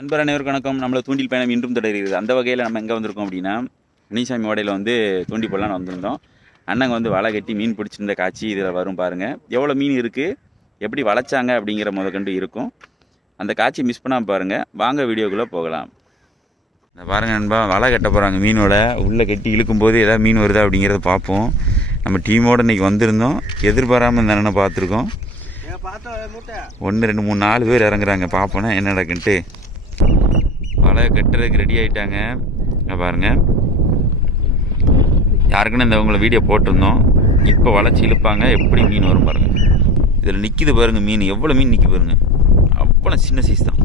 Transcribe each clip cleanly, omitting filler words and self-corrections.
நண்பர் அனைவருக்கும் வணக்கம். நம்மள தூண்டில் பயணம் இன்றும் தொடர்கிறது. அந்த வகையில் நம்ம எங்கே வந்திருக்கோம் அப்படின்னா, முனிசாமி ஓடையில் வந்து தூண்டி போடலான்னு வந்திருந்தோம். அண்ணங்க வந்து வலை கட்டி மீன் பிடிச்சிருந்த காட்சி இதில் வரும் பாருங்கள். எவ்வளோ மீன் இருக்குது, எப்படி வளைச்சாங்க அப்படிங்கிற முதற்கண்டு இருக்கும். அந்த காட்சி மிஸ் பண்ணாமல் பாருங்கள். வாங்க வீடியோக்குள்ளே போகலாம். இந்த பாருங்கள் நண்பா, வலை கட்ட போகிறாங்க. மீனோட உள்ளே கட்டி இழுக்கும்போது ஏதாவது மீன் வருதா அப்படிங்கிறத பார்ப்போம். நம்ம டீமோடு இன்றைக்கி வந்திருந்தோம். எதிர்பாராமல் இந்த அண்ணனை பார்த்துருக்கோம். 1 2 3 4 பேர் இறங்குறாங்க. பார்ப்போன்னா என்ன நடக்குன்ட்டு. வலை கட்டுறதுக்கு ரெடி ஆகிட்டாங்க. பாருங்கள், யாருக்குன்னு இந்த உங்களை வீடியோ போட்டிருந்தோம். இப்போ வளைச்சி இழுப்பாங்க. எப்படி மீன் வரும் பாருங்கள். இதில் நிற்கிது பாருங்கள் மீன். எவ்வளோ மீன் நிற்கி பாருங்கள். அவ்வளோ சின்ன சைஸ் தான்.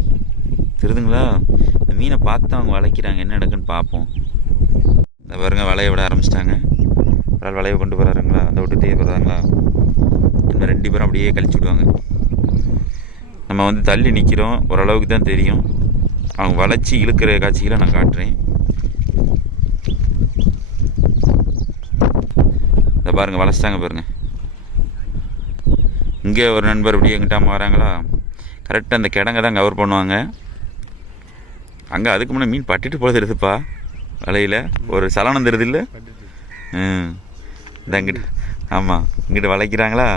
தெரியுதுங்களா? இந்த மீனை பார்த்து அவங்க வளைக்கிறாங்க. என்ன நடக்குன்னு பார்ப்போம். இந்த பாருங்கள், வலையை விட ஆரம்பிச்சிட்டாங்க. ஒரு வலையை கொண்டு போகிறாருங்களா, அந்த விட்டுட்டே போகிறாங்களா. இன்னும் 2 பேரும் அப்படியே கழிச்சு விடுவாங்க. நம்ம வந்து தள்ளி நிற்கிறோம், ஓரளவுக்கு தான் தெரியும். அவங்க வளைச்சி இழுக்கிற காட்சிகளை நான் காட்டுறேன். இதை பாருங்கள், வளைச்சிட்டாங்க பாருங்கள். இங்கே ஒரு நண்பர் இப்படி எங்கிட்டாமல் வராங்களா, கரெக்டாக அந்த கிடங்க தான் கவர் பண்ணுவாங்க. அங்கே அதுக்கு முன்னே மீன் பட்டுட்டு போல தெரியுதுப்பா. வலையில் ஒரு சலனம் தெரியுது இல்லை? இந்த அங்கிட்ட, ஆமாம், இங்கிட்ட வளைக்கிறாங்களா,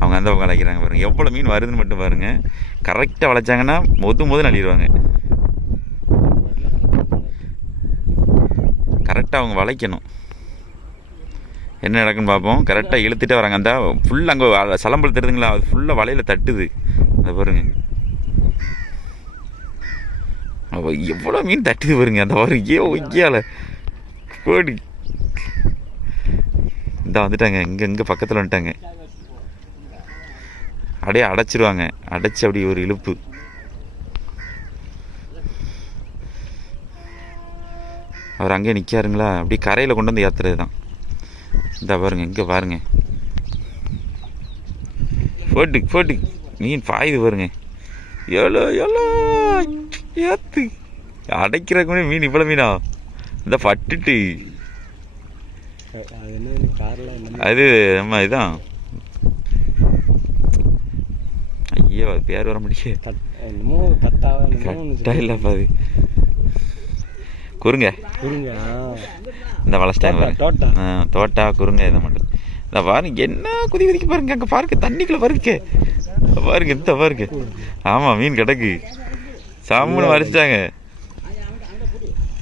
அவங்க அந்த பக்கம் வளைக்கிறாங்க பாருங்கள். எவ்வளோ மீன் வருதுன்னு மட்டும் பாருங்கள். கரெக்டாக வளைச்சாங்கன்னா மொது நள்ளிடுவாங்க. கரெக்டாக அவங்க வளைக்கணும். என்ன நடக்குன்னு பார்ப்போம். கரெக்டாக இழுத்துட்டே வராங்க. அந்த ஃபுல்லாக அங்கே சலம்பல் தெரியுதுங்களா, அது ஃபுல்லாக வலையில் தட்டுது. அதை பாருங்க, எவ்வளோ மீன் தட்டுது பாருங்க. அந்த வரும் ஒய்யால போடி. இந்த வந்துட்டாங்க, இங்கே பக்கத்தில் வந்துட்டாங்க. அப்படியே அடைச்சிருவாங்க. அடைச்சி அப்படி ஒரு இழுப்பு. அவர் அங்கேயே நிற்காருங்களா, அப்படியே கரையில் கொண்டு வந்து ஏற்றுறது தான். இந்த பாருங்க, இங்கே பாருங்க, போட்டு மீன் பாயுது பாருங்க. எவ்வளோ ஏற்று அடைக்கிறதுக்கு முன்னாடி மீன் இவ்வளோ மீனா இந்த பட்டுட்டு. அது நம்ம இதுதான். ஐயோ, பேர் வர முடியாது. இல்லைப்பா, அது குறுங்க. இந்த வளர்ச்சிட்டாங்க பாருங்க. தோட்டா குறுங்க இதை மட்டும். இந்த பாருங்க, என்ன குதிக்க பாருங்க. அங்கே பாருங்க, தண்ணிக்குள்ளே பாருங்க. பாருங்க, இந்த பாருங்க. ஆமாம், மீன் கிடக்கு. சாமுன்னு வரைச்சிட்டாங்க.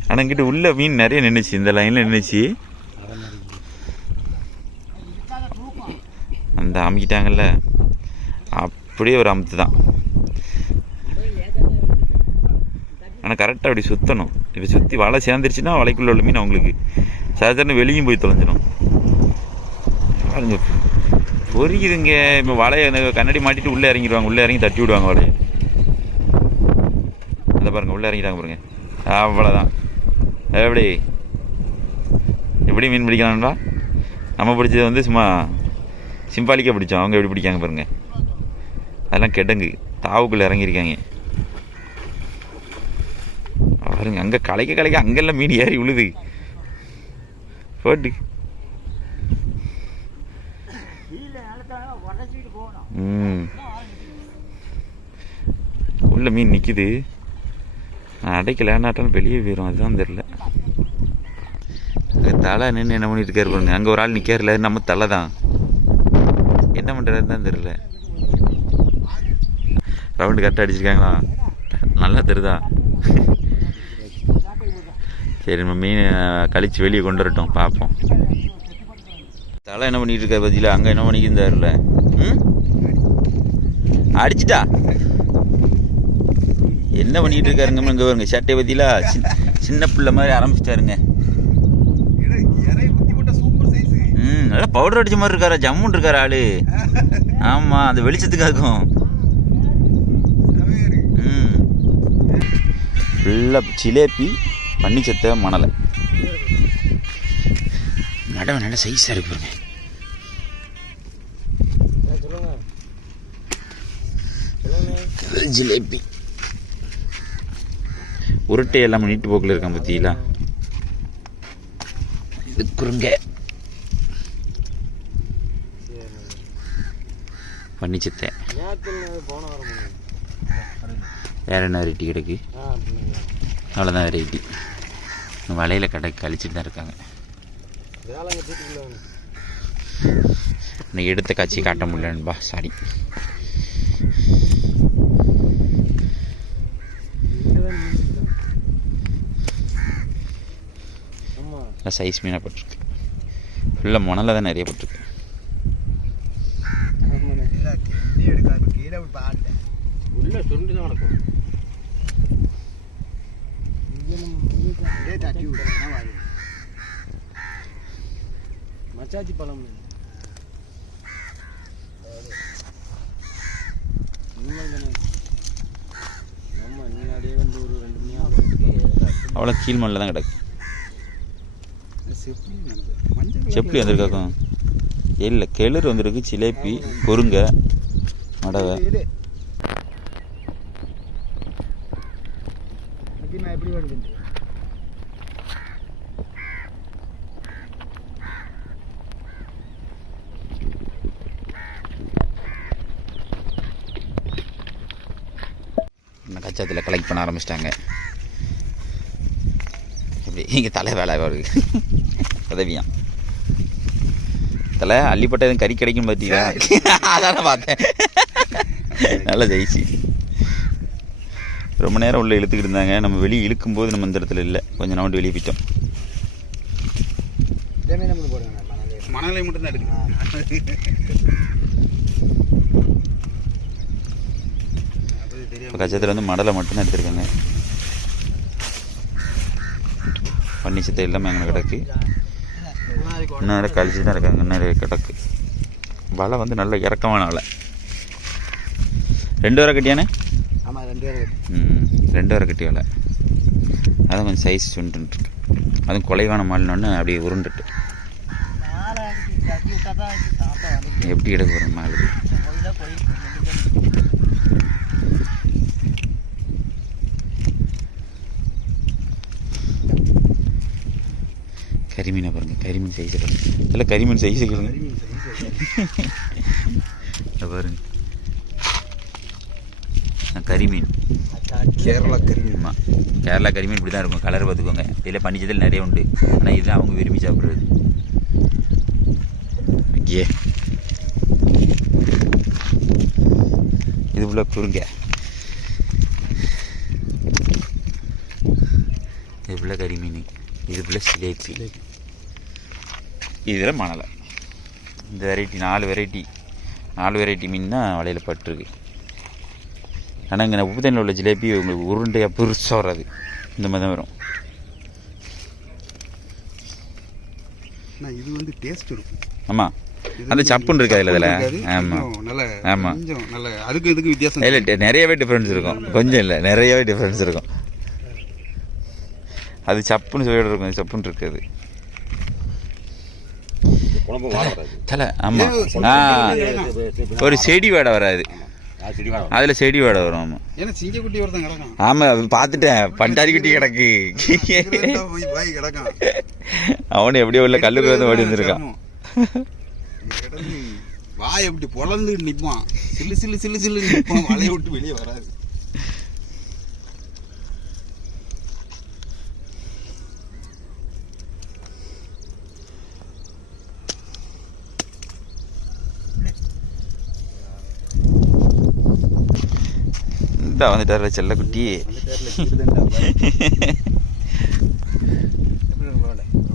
ஆனால் இங்கிட்ட உள்ள மீன் நிறைய நின்றுச்சு. இந்த லைனில் நின்றுச்சு. அந்த அமுக்கிட்டாங்கல்ல, அப்படியே ஒரு அமுத்து தான். ஆனால் கரெக்டாக அப்படி சுற்றணும். இப்போ சுற்றி வலை சேர்ந்துருச்சுன்னா வலைக்குள்ளே உள்ள மீன் அவங்களுக்கு சாதாரண வெளியும் போய் தொலைஞ்சிடும். பாருங்க, பொறிக்குதுங்க. இப்போ வலையை கண்ணாடி மாட்டிட்டு உள்ளே இறங்கிடுவாங்க. உள்ளே இறங்கி தட்டி விடுவாங்க வலையை. அதை பாருங்கள், உள்ளே இறங்கிட்டாங்க பாருங்க. அவ்வளோதான். எப்படி மீன் பிடிக்கலாம்டா? நம்ம பிடிச்சது வந்து சும்மா சிம்பாலிக்காக பிடிச்சோம். அவங்க எப்படி பிடிக்காங்க பாருங்கள். அதெல்லாம் கிடங்கு தாவுக்குள்ளே இறங்கியிருக்காங்க பாருங்க. அங்கே கலைக்க அங்கெல்லாம் மீன் ஏறி விழுது. போட்டு உள்ள மீன் நிற்கிது. நான் அடைக்கலான்னாட்டம் வெளியே போயிடும். அதுதான் தெரில. அங்கே தலை நின்று என்ன பண்ணிட்டு இருக்காரு பாருங்க. அங்கே ஒரு ஆள் நிற்காருல, நம்ம தலை தான். என்ன பண்ணுறதுன்னு தான் தெரில. ரவுண்டு கரெக்டாக அடிச்சிருக்காங்களா? நல்லா தெரியுதா? சரி, நம்ம மீன் கழித்து வெளியே கொண்டு வரட்டும், பார்ப்போம். தலை என்ன பண்ணிட்டு இருக்காரு பத்தியில? அங்கே என்ன பண்ணிக்கிருந்தாருல, அடிச்சிட்டா. என்ன பண்ணிட்டு இருக்காருங்க இங்கே வருங்க. சட்டை பத்தியில சின்ன பிள்ளை மாதிரி ஆரம்பிச்சிட்டாருங்க. நல்லா பவுடர் அடிச்ச மாதிரி இருக்காரா, ஜம்முன் இருக்காரு ஆளு. ஆமாம், அந்த வெளிச்சத்துக்காகும். ஃபுல்லாக ஜிலேபி, பன்னிச்சத்தை, மணலை. நடவு நல்ல சைஸாக இருக்கு பாருங்க. ஜிலேபி உருட்டை எல்லாம் நீட்டு போக்கில் இருக்கான் பத்தியில. இது குறுங்க, பன்னிச்சத்தை. வேறு என்ன வெரைட்டி கிடக்கு? அவ்வளோதான் வெரைட்டி. வலையில் கழிச்சிட்டு தான் இருக்காங்க. இன்னைக்கு எடுத்த காட்சி காட்ட முடியலன்பா, சாரி. சைஸ் மீனாக போட்டிருக்கு. ஃபுல்லாக மணலில் தான் நிறைய போட்டிருக்கு. மச்சாச்சி பழம் அவ்வளோ கீழ் மண்ணில் தான் கிடக்கு. செப்ளி வந்திருக்காக்கும். இல்லை, கிளறு வந்திருக்கு, சிலேபி, பொருங்க, மடவை. கச்சாத்தில் கலெக்ட் பண்ண ஆரம்பிச்சிட்டாங்க. இப்படி இங்கே தலை வேலை வருது. உதவியான் தலை அள்ளிப்பட்ட எதுவும் கறி கிடைக்கும் பார்த்தீங்களா? அதான பார்த்தேன். நல்லா ஜெயிச்சு ரொம்ப நேரம் உள்ள இழுத்துக்கிட்டு இருந்தாங்க. நம்ம வெளியே இழுக்கும்போது நம்ம இந்த இடத்துல இல்லை, கொஞ்சம் நவுண்டு வெளியே போயிட்டோம். மணலை மட்டும் தான் எடுக்கணும். இப்போ கச்சத்தில் வந்து மடலை மட்டும்தான் எடுத்துருக்காங்க. பன்னிச்சத்தை எல்லாமே அங்கே கிடக்கு. இன்னும் கழிச்சு தான் இருக்காங்க. நிறைய கிடக்கு. வலை வந்து நல்ல இறக்கமான வலை. 2 வரை கட்டியானே? ஆமாம், 2 வரை. 2 வரை கட்டி வலை. அதான் கொஞ்சம் சைஸ் சுண்டுருக்கு. அதுவும் குலைவான மாலினோன்னு அப்படியே உருண்டுட்டு எப்படி எடுக்க வரும் மாலு. கரிமீனை பாருங்க, கரிமீன் சைஸை பாருங்க. இதில் கரிமீன் சைஸை கேளுங்க பாருங்க. கரிமீன், கேரளா கரிமீன். ஆமாம், கேரளா கரிமீன் இப்படி தான் இருக்கும். கலர் பார்த்துக்கோங்க. இதில் பனிச்சதில் நிறைய உண்டு. ஆனால் இதுதான் அவங்க விரும்பி சாப்பிட்றது. ஐயே, இது உள்ள குறுங்க, இது உள்ள கரிமீன், இது உள்ள சிலேபி, இதில் மணலை. இந்த வெரைட்டி 4 வெரைட்டி மீன் தான் வலையில் பட்டிருக்கு. ஆனால் இங்கே உப்பு தண்ணியில் உள்ள ஜிலேபி உங்களுக்கு உருண்டையாக பெருசாக வராது. இந்த மாதிரி தான் வரும். இது வந்து டேஸ்ட் இருக்கும். ஆமாம், அந்த சப்புன்னு இருக்காது இல்லை அதில். ஆமாம் ஆமாம், நல்ல அதுக்கு இதுக்கு வித்தியாசம் இல்லை, நிறையவே டிஃப்ரென்ஸ் இருக்கும். கொஞ்சம் இல்லை, நிறையவே டிஃப்ரென்ஸ் இருக்கும். அது சப்புன்னு சுவையோடு இருக்கும், இது சப்புன்னு இருக்காது. தலை ஆமாம், ஒரு செடி வாடை வராது, அதில் செடி வாடை வரும். ஆமாம், ஏன்னா சிங்கக்குட்டி ஒருத்தன் கிடக்கும். ஆமாம், பார்த்துட்டேன். பண்டாரி குட்டி கிடக்கு. அவனு எப்படியோ உள்ள கல்லுக்கு வந்து ஓடி வந்துருக்கான். வாய் எப்படி பொழந்து நிற்பான், சில்லு சில்லு சில்லு சில்லு நிற்பான், வலையை விட்டு வெளியே வராது. இந்த வந்துட்டார் செல்லக்குட்டி.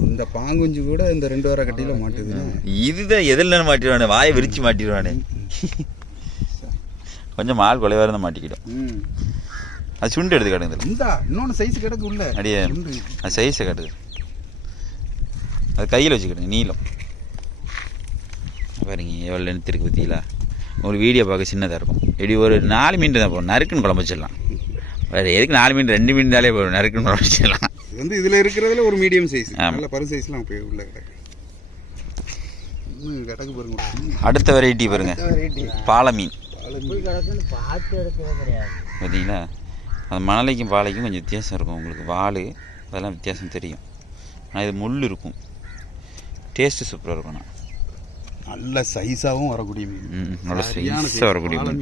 இந்த பாங்குஞ்சு கூட இந்த 2 வரை கட்டியில மாட்டுது. இதுதான் எதில் மாட்டிடுவானே, வாயை விரிச்சு மாட்டிடுவானே. கொஞ்சம் மால் குலைவாக இருந்தால் மாட்டிக்கிடும். அது சுண்டு எடுத்து கிடக்குது. இன்னொன்று சைஸ் கிடக்கு உள்ள அடியே, அது சைஸை காட்டுது. அது கையில் வச்சுக்கிடுங்க, நீளம் பாருங்க எவ்வளோ லென்த் இருக்குது பற்றிங்களா. உங்களுக்கு வீடியோ பார்க்க சின்னதாக இருக்கும். இப்படி ஒரு 4 மீன் தான் போகும், நறுக்குன்னு குழம்பு வச்சிடலாம். வேறு எதுக்கு 4 மீன், 2 மீன் தாலே போகும், நறுக்குன்னு குழம்பு வச்சிடலாம். வந்து இதில் இருக்கிறதுல ஒரு மீடியம் சைஸ், நல்ல பரு சைஸ்லாம் போய் உள்ள கிடக்கு. கிடக்கு பாருங்க. அடுத்த வெரைட்டி பாருங்க, பாலை மீன் பார்த்தீங்களா. அந்த மணலைக்கும் பாலைக்கும் கொஞ்சம் வித்தியாசம் இருக்கும். உங்களுக்கு வால் அதெல்லாம் வித்தியாசம் தெரியும். ஆனால் இது முள் இருக்கும். டேஸ்ட்டு சூப்பராக இருக்கும். நல்ல சைஸாகவும் வரக்கூடிய மீன், நல்ல சைஸாக வரக்கூடிய மீன்.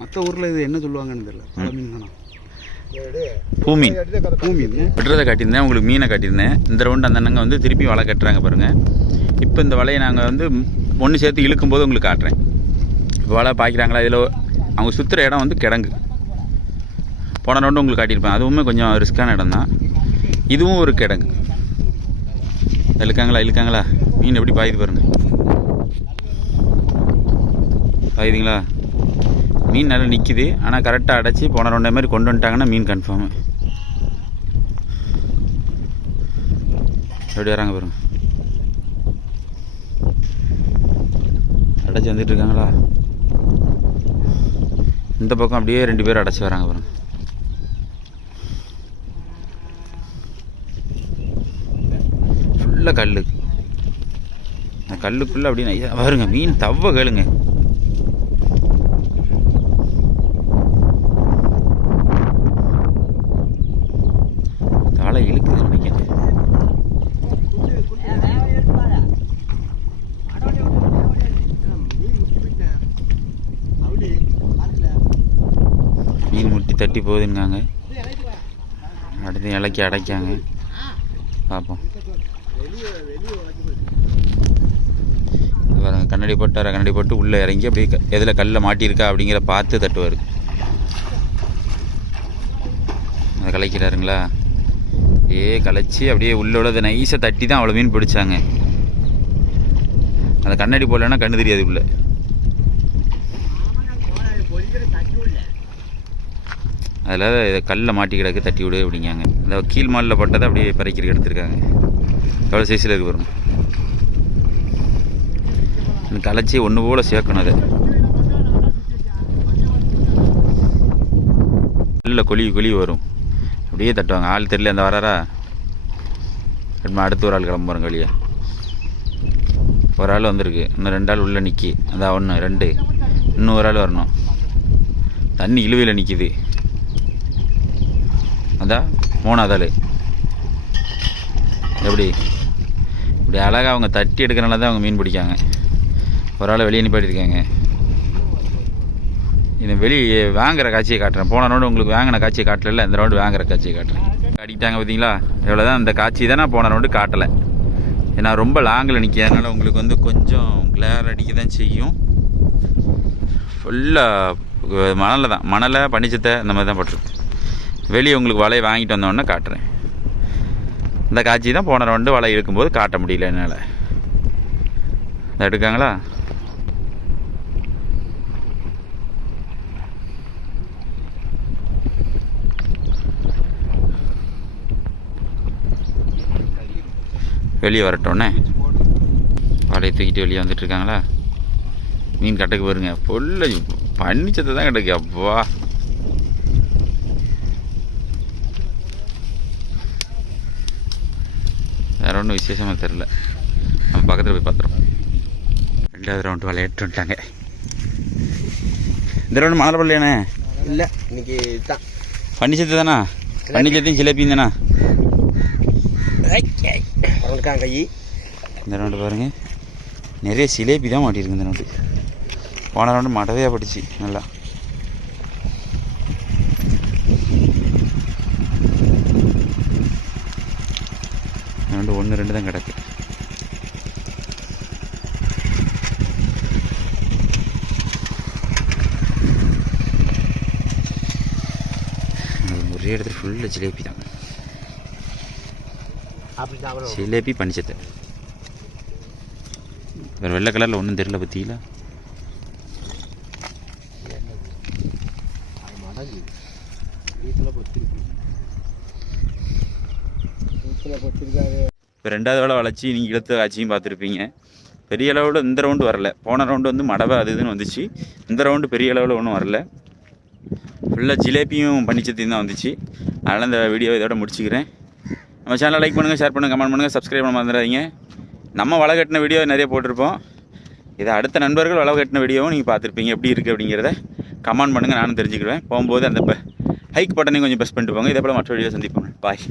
மற்ற ஊரில் இது என்ன சொல்லுவாங்கன்னு தெரியல, பாலை மீன் தானே. பூமீன் பூமீன் விடுறதை காட்டியிருந்தேன், உங்களுக்கு மீனை காட்டியிருந்தேன். இந்த ரவுண்டு அந்த அண்ணங்க வந்து திருப்பி வலை கட்டுறாங்க பாருங்கள். இப்போ இந்த வலையை நாங்கள் வந்து ஒன்று சேர்த்து இழுக்கும்போது உங்களுக்கு காட்டுறேன். இப்போ வலை பாய்க்கிறாங்களா, இதில் அவங்க சுற்றுற இடம் வந்து கிடங்கு. போன ரவுண்டு உங்களுக்கு காட்டியிருப்பேன், அதுவுமே கொஞ்சம் ரிஸ்க்கான இடம் தான். இதுவும் ஒரு கிடங்கு. இழுக்காங்களா மீன் எப்படி பாயுது பாருங்கள். பாயுதுங்களா, மீன் நல்லா நிற்கிது. ஆனால் கரெக்டாக அடைச்சி போன ரவுண்டே மாதிரி கொண்டு வந்துட்டாங்கன்னா மீன் கன்ஃபார்மு. எப்படி வராங்க பாருங்க, அடைச்சி வந்துட்டு இருக்காங்களா. இந்த பக்கம் அப்படியே 2 பேர் அடைச்சி வராங்க பாருங்க. ஃபுல்லாக கல். அந்த கல்லுக்குள்ளே அப்படியே நையா பாருங்க மீன் தவ்வ கேளுங்க. தலை இழுக்குது நினைக்கிறேன். மீன் முட்டி தட்டி போகுதுங்காங்க. அடுத்து இலக்கி அடைக்காங்க. பார்ப்போம். கண்ணாடி போட்டு உள்ளே இறங்கி அப்படியே எதில் கல்லில் மாட்டியிருக்கா அப்படிங்கிற பார்த்து தட்டுவார். அதை கலைக்கிறாருங்களா, கலைச்சி அப்படியே உள்ளோட நைஸாக தட்டி தான் அவ்வளோ மீன் பிடிச்சாங்க. அந்த கண்ணாடி போடலன்னா கண்ணு தெரியாது உள்ள. அதில் இதை கல்லில் மாட்டி கிடக்கு, தட்டி விடு அப்படிங்காங்க. அந்த கீழ் மாலில் பட்டதை அப்படியே பறிக்கிறதுக்கு எடுத்துருக்காங்க. எவ்வளோ சைஸில் இருக்கு பாருங்க. கலைச்சி ஒன்று போல் சேர்க்கணும். அதை நல்ல கொலிவு வரும், அப்படியே தட்டுவாங்க. ஆள் தெரியல, அந்த வராரா, அடுத்து ஒரு ஆள் கிளம்புறோம் வெளியே. ஒரு ஆள் வந்திருக்கு, இன்னும் 2 ஆள் உள்ளே நிற்கி. அதான் 1 2, இன்னும் ஒரு ஆள் வரணும். தண்ணி இழுவையில் நிற்கிது. அதான் 3ஆவது ஆள். எப்படி இப்படி அழகாக அவங்க தட்டி எடுக்கிறனால தான் அவங்க மீன் பிடிக்காங்க. ஒரு ஆள் வெளியே நிப்பாட்டியிருக்காங்க. இது வெளியே வாங்குகிற காட்சியை காட்டுறேன். போன ரவுண்டு உங்களுக்கு வாங்கின காட்சியை காட்டல, இந்த ரவுண்டு வாங்குகிற காட்சியை காட்டுறேன். அடிக்கிட்டாங்க பார்த்தீங்களா, எவ்வளோ தான் இந்த காட்சி தான் நான் போன ரவுண்டு காட்டலை. ஏன்னா ரொம்ப லாங்கில் நிற்கிறதுனால உங்களுக்கு வந்து கொஞ்சம் கிளேர் அடிக்க தான் செய்யும். ஃபுல்லாக மணலில் தான், மணலை பனிச்சத்தை இந்த மாதிரி தான் போட்டிருக்கு. வெளியே உங்களுக்கு வலையை வாங்கிட்டு வந்தோடனே காட்டுறேன். இந்த காட்சி தான் போன ரவுண்டு வலை இழுக்கும்போது காட்ட முடியல என்னால். இதை எடுக்காங்களா, வெளியே வரட்டோன்னே வலையை தூக்கிட்டு வெளியே வந்துட்டுருக்காங்களா. மீன் கட்டக்கு பாருங்க, ஃபுல்லாக பனிச்சத்தை தான் கிடக்கு. அப்பா வேறு ஒன்றும் விசேஷமாக தெரில. நம்ம பக்கத்தில் போய் பார்த்துறோம். 2வது ரவுண்டு விளையாட்டு வந்துட்டாங்க. இந்த ரவுண்டு மணல் பள்ளியானே இல்லை, இன்னைக்கு தான் பன்னிச்சத்து தானா, பன்னிச்சத்தையும் ஜிலேபியும் தானா. கை இந்த ரவுண்டு பாருங்கள், நிறைய ஜிலேபி தான் மாட்டியிருக்கு இந்த ரவுண்டு. போன ரவுண்டு மடவே பட்டுச்சு நல்லா. ரவுண்டு 1 2 தான் கிடக்கு. ஒரே இடத்துல ஃபுல்லாக ஜிலேபி தான். ஜிலேபி பனிச்சத்தை வேறு வெள்ளை கலரில் ஒன்றும் தெரியல பற்றிங்களா. இப்போ 2வது வேலை வளைச்சி நீங்கள் இழுத்த காட்சியும் பார்த்துருப்பீங்க. பெரிய அளவில் இந்த ரவுண்டு வரல. போன ரவுண்டு வந்து மடவை அது இதுன்னு வந்துச்சு. இந்த ரவுண்டு பெரிய அளவில் ஒன்றும் வரல. ஃபுல்லாக ஜிலேபியும் பனிச்சத்தையும் தான் வந்துச்சு. அதனால் இந்த வீடியோ இதோட முடிச்சுக்கிறேன். நம்ம சேனலை லைக் பண்ணுங்கள், ஷேர் பண்ணுங்கள், கமெண்ட் பண்ணுங்கள், சப்ஸ்கிரைப் பண்ண மறந்துடாதீங்க. நம்ம வலை கட்டின வீடியோ நிறைய போட்டிருப்போம். இதை அடுத்த நண்பர்கள் வலை கட்டின வீடியோவும் நீங்கள் பார்த்துருப்பீங்க. எப்படி இருக்குது அப்படிங்கிறத கமெண்ட் பண்ணுங்கள், நானும் தெரிஞ்சுக்கிடுவேன். போகும்போது அந்த ஹைக் பட்டனையும் கொஞ்சம் ப்ரெஸ் பண்ணிட்டு போங்க. இதே போல் மற்ற வீடியோ சந்திப்போம். பாய்.